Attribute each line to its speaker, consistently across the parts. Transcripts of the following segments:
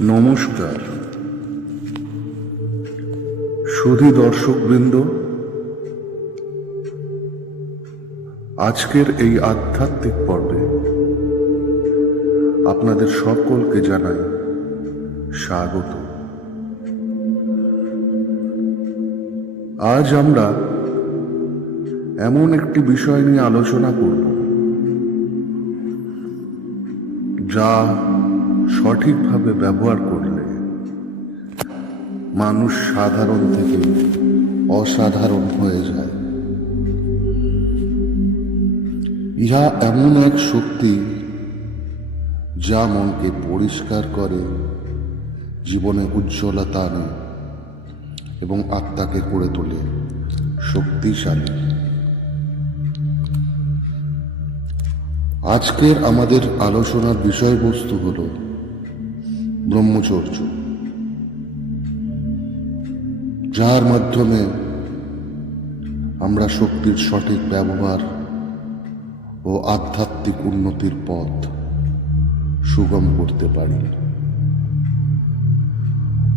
Speaker 1: নমস্কার। সুধী দর্শকবৃন্দ, আজকের এই আধ্যাত্মিক পর্বে আপনাদের সকলকে জানাই স্বাগত। আজ আমরা এমন একটি বিষয় নিয়ে আলোচনা করব, যা সঠিকভাবে ব্যবহার করলে মানুষ সাধারণ থেকে অসাধারণ হয়ে যায়। ইহা এমন এক শক্তি যা মনকে পরিষ্কার করে, জীবনে উজ্জ্বলতা আনে এবং আত্মাকে করে তোলে শক্তিশালী। আজকের আমাদের আলোচনার বিষয়বস্তু হল ব্রহ্মচর্য। যার মাধ্যমে আমরা শক্তির সঠিক ব্যবহার ও আধ্যাত্মিক উন্নতির পথ সুগম করতে পারি।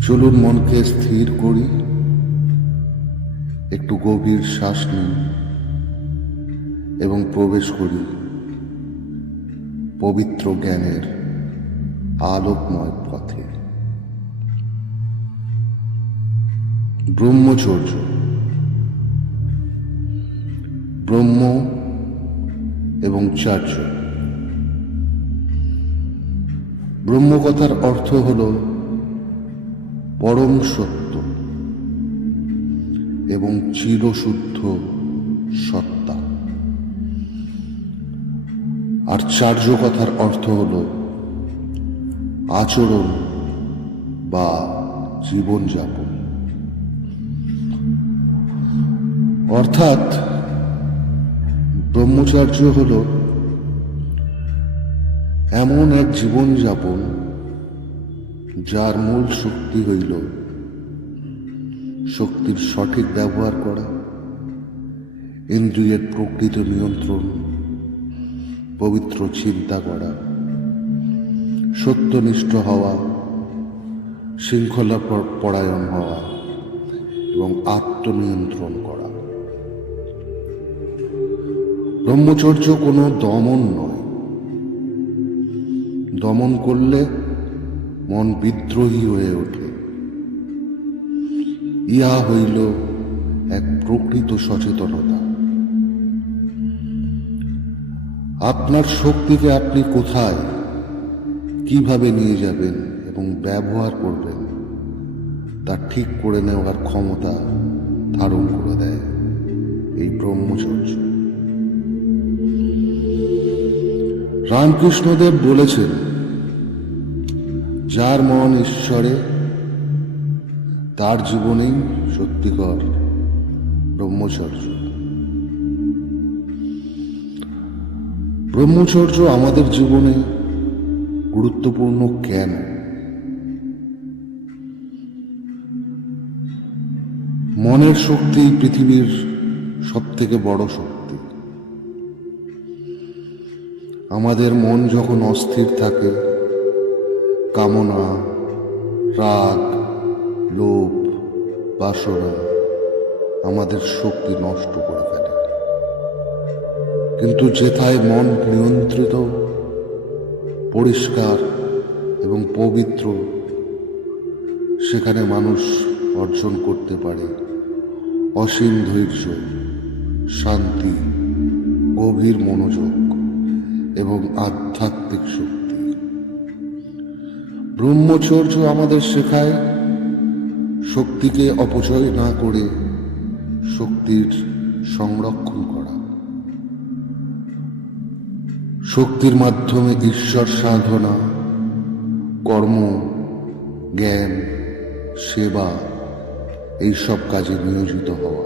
Speaker 1: চলুন মনকে স্থির করি, একটু গভীর শ্বাস নিন এবং প্রবেশ করি পবিত্র জ্ঞানের আলোকময় পথে ব্রহ্মচর্য। ব্রহ্ম এবং চার্য। ব্রহ্ম কথার অর্থ হল পরম সত্য এবং চিরশুদ্ধ সত্তা। আর চার্য কথার অর্থ হল আচরণ বা জীবনযাপন। অর্থাৎ ব্রহ্মচার্য হল এমন এক জীবনযাপন যার মূল শক্তি হইল শক্তির সঠিক ব্যবহার করা, ইন্দ্রিয়ের প্রকৃত নিয়ন্ত্রণ, পবিত্র চিন্তা করা। সত্যনিষ্ঠ হওয়া, শৃঙ্খলা পরায়ণ হওয়া এবং আত্মনিয়ন্ত্রণ করা। ব্রহ্মচর্য কোনো দমন নয়। দমন করলে মন বিদ্রোহী হয়ে ওঠে। ইহা হইল এক প্রকৃত সচেতনতা। আপনার শক্তিকে আপনি কোথায় কীভাবে নিয়ে যাবেন এবং ব্যবহার করবেন, তা ঠিক করে নেওয়ার ক্ষমতা ধারণ করে দেয় এই ব্রহ্মচর্য। রামকৃষ্ণদেব বলেছেন, যার মন ঈশ্বরে, তার জীবনেই সত্যিকর ব্রহ্মচর্য। ব্রহ্মচর্য আমাদের জীবনে গুরুত্বপূর্ণ কেন? মনের শক্তি পৃথিবীর সব থেকে বড় শক্তি। আমাদের মন যখন অস্থির থাকে, কামনা, রাগ, লোভ, বাসনা আমাদের শক্তি নষ্ট করে ফেলে। কিন্তু যেথায় মন নিয়ন্ত্রিত পরিষ্কার এবং পবিত্র। সেখানে মানুষ অর্জন করতে পারে। অসীম ধৈর্য, শান্তি, গভীর মনোযোগ এবং আধ্যাত্মিক শক্তি। ব্রহ্মচর্য আমাদের শেখায় শক্তিকে অপচয় না করে শক্তির সংরক্ষণ করা। শক্তির মাধ্যমে ঈশ্বর সাধনা, কর্ম, জ্ঞান, সেবা এইসব কাজে নিয়োজিত হওয়া।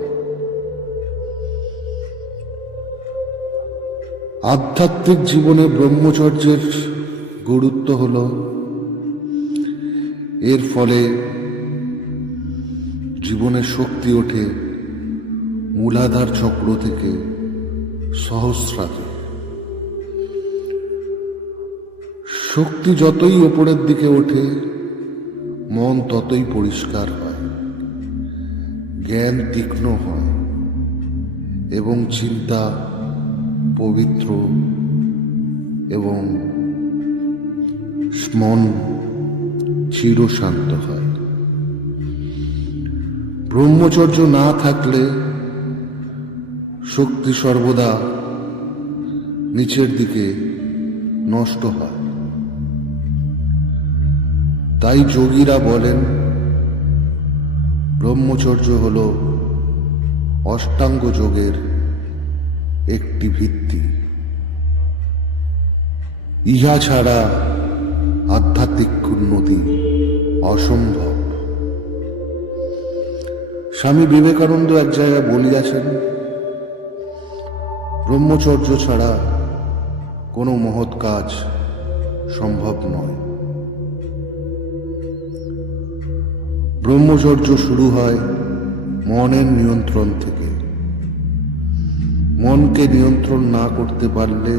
Speaker 1: আধ্যাত্মিক জীবনে ব্রহ্মচর্যের গুরুত্ব হল, এর ফলে জীবনে শক্তি ওঠে, মূলাধার চক্র থেকে সহস্রাতে শক্তি যতই ওপরের দিকে ওঠে, মন ততই পরিষ্কার হয়। জ্ঞান তীক্ষ্ণ হয় এবং চিন্তা পবিত্র এবং মন চিরশান্ত হয়। ব্রহ্মচর্য না থাকলে শক্তি সর্বদা নিচের দিকে নষ্ট হয়। তাই যোগীরা বলেন, ব্রহ্মচর্য হল অষ্টাঙ্গ যোগের একটি ভিত্তি। ইহা ছাড়া আধ্যাত্মিক উন্নতি অসম্ভব। স্বামী বিবেকানন্দ এক জায়গায় বলিয়াছেন, ব্রহ্মচর্য ছাড়া কোনো মহৎ কাজ সম্ভব নয়। ব্রহ্মচর্য শুরু হয় মনের নিয়ন্ত্রণ থেকে। মনকে নিয়ন্ত্রণ না করতে পারলে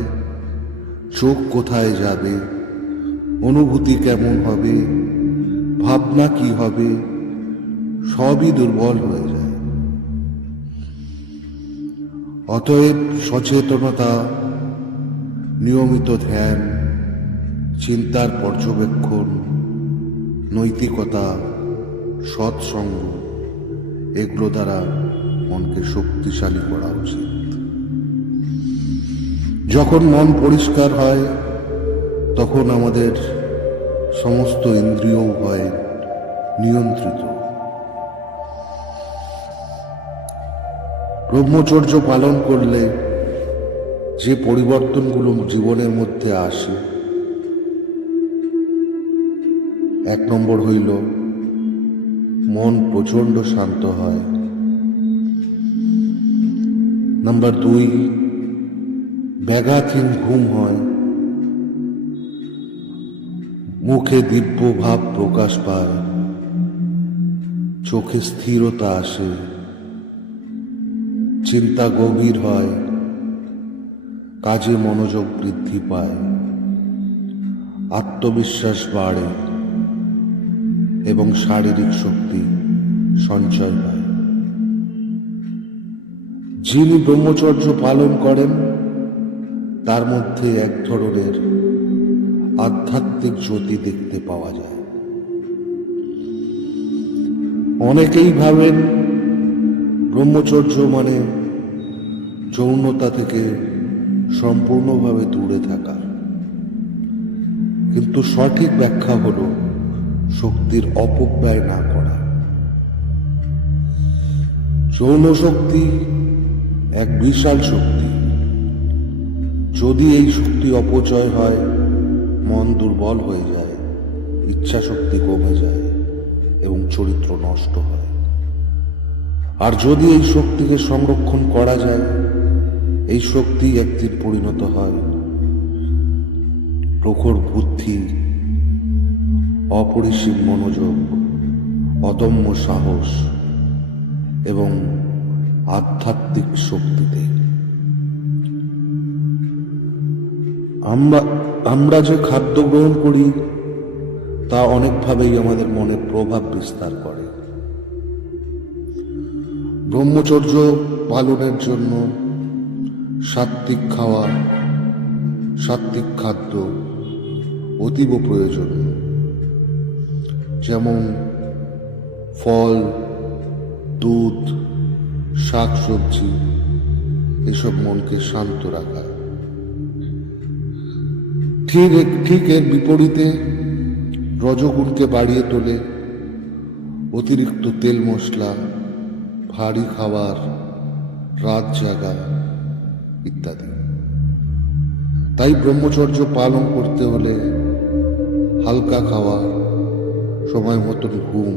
Speaker 1: চোখ কোথায় যাবে, অনুভূতি কেমন হবে, ভাবনা কি হবে, সবই দুর্বল হয়ে যায়। অতএব সচেতনতা, নিয়মিত ধ্যান, চিন্তার পর্যবেক্ষণ, নৈতিকতা সৎসঙ্গ। এগুলো দ্বারা মনকে শক্তিশালী করা উচিত। যখন মন পরিষ্কার হয়, তখন আমাদের সমস্ত ইন্দ্রিয় হয় নিয়ন্ত্রিত। ব্রহ্মচর্য পালন করলে যে পরিবর্তনগুলো জীবনের মধ্যে আসে, এক নম্বর হইল মন প্রচণ্ড শান্ত হয়। নাম্বার দুই ব্যাঘাতহীন ঘুম হয়। মুখে দিব্য ভাব প্রকাশ পায়। চোখে স্থিরতা আসে। চিন্তা গভীর হয়। কাজে মনোযোগ বৃদ্ধি পায়। আত্মবিশ্বাস বাড়ে। এবং শারীরিক শক্তি সঞ্চয় হয়। যিনি ব্রহ্মচর্য পালন করেন, তার মধ্যে এক ধরনের আধ্যাত্মিক জ্যোতি দেখতে পাওয়া যায়। অনেকেই ভাবেন, ব্রহ্মচর্য মানে যৌনতা থেকে সম্পূর্ণভাবে দূরে থাকা। কিন্তু সঠিক ব্যাখ্যা হল শক্তির অপব্যয় না করা। যৌন শক্তি এক বিশাল শক্তি। যদি এই শক্তি অপচয় হয়, মন দুর্বল হয়ে যায় ইচ্ছা শক্তি কমে যায় এবং চরিত্র নষ্ট হয়। আর যদি এই শক্তিকে সংরক্ষণ করা যায়, এই শক্তি একদিন পরিণত হয়। প্রখর বুদ্ধি অপরিসীম মনোযোগ, অদম্য সাহস এবং আধ্যাত্মিক শক্তিতে। আমরা আমরা যে খাদ্য গ্রহণ করি, তা অনেকভাবেই আমাদের মনে প্রভাব বিস্তার করে। ব্রহ্মচর্য পালনের জন্য সাত্বিক খাওয়া সাত্বিক খাদ্য অতীব প্রয়োজন। যেমন ফল, দুধ শাক সবজি এসব মনকে শান্ত রাখা। ঠিক ঠিক এর বিপরীতে রজগুণকে বাড়িয়ে তোলে অতিরিক্ত তেল মশলা, ভারী খাবার, রাত জাগা ইত্যাদি। তাই ব্রহ্মচর্য পালন করতে হলে হালকা খাওয়া সময় মতন ঘুম,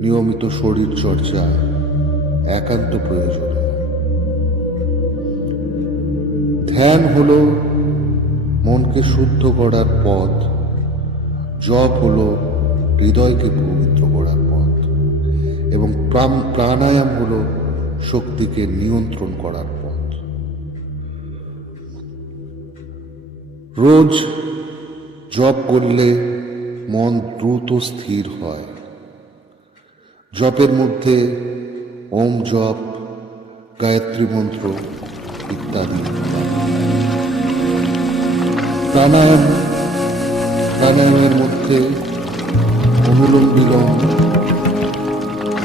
Speaker 1: নিয়মিত শরীর চর্চা, একান্ত প্রয়োজন। ধ্যান হল মনকে শুদ্ধ করার পথ, জপ হল হৃদয়কে পবিত্র করার পথ, এবং প্রাণ- প্রাণায়াম হল শক্তিকে নিয়ন্ত্রণ করার পথ। রোজ জপ করলে মন দ্রুত স্থির হয়। জপের মধ্যে ওম জপ, গায়ত্রী মন্ত্র ইত্যাদি। প্রাণায়াম, প্রাণায়ামের মধ্যে অনুলোম বিলোম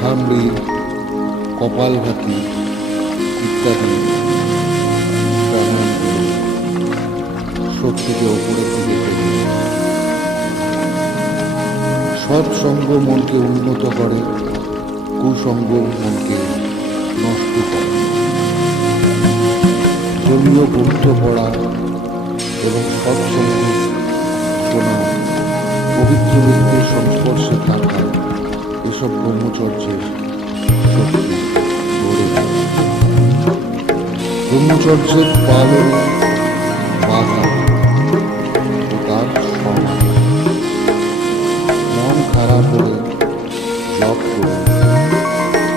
Speaker 1: ভামড়ি কপালভাতি ইত্যাদি প্রাণায়াম শক্তিকে ওপরের দিকে সৎসঙ্গ মনকে উন্নত করে, কুসঙ্গ মনকে নষ্ট করে ধর্মীয় গ্রন্থ পড়া এবং সৎসঙ্গ শোনা পবিত্র ব্যক্তির সংস্পর্শে থাকা এসব ব্রহ্মচর্যের। ব্রহ্মচর্যের পালনে বাধা খারাপ হলে জপ করুন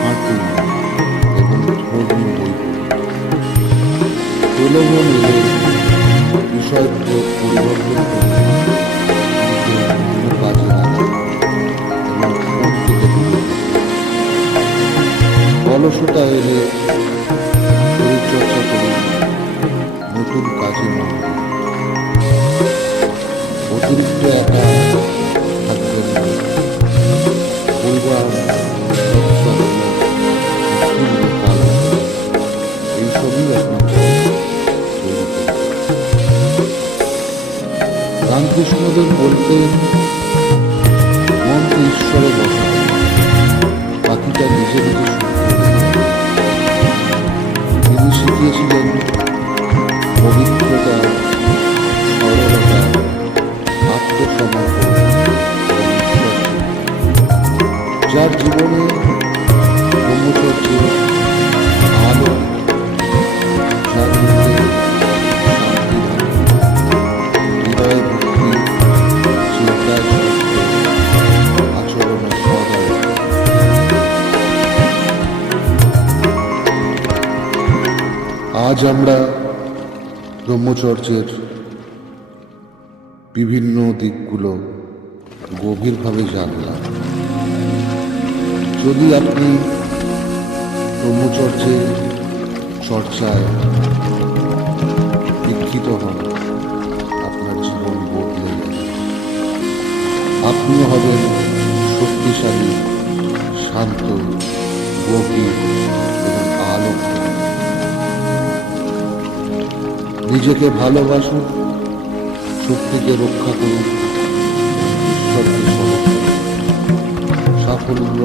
Speaker 1: হাঁটুন এবং ধর্মীয় বই বিষয় পরিবর্তন। অলসতা এলে করুন নতুন কাজে অতিরিক্ত একা না কলেজ, এইসবই আপনাকে রামকৃষ্ণদেব বলতেন মনকে ঈশ্বরে বসা যার জীবনে আজ আমরা ব্রহ্মচর্যের বিভিন্ন দিকগুলো গভীরভাবে জানলাম। যদি আপনি ব্রহ্মচর্যের চর্চায় দীক্ষিত হন, আপনার জীবন বদলে যাবে আপনিও হবেন শক্তিশালী, শান্ত, গভীর এবং আলোক নিজেকে ভালোবাসুন, শক্তিকে রক্ষা করুন। সাফল্য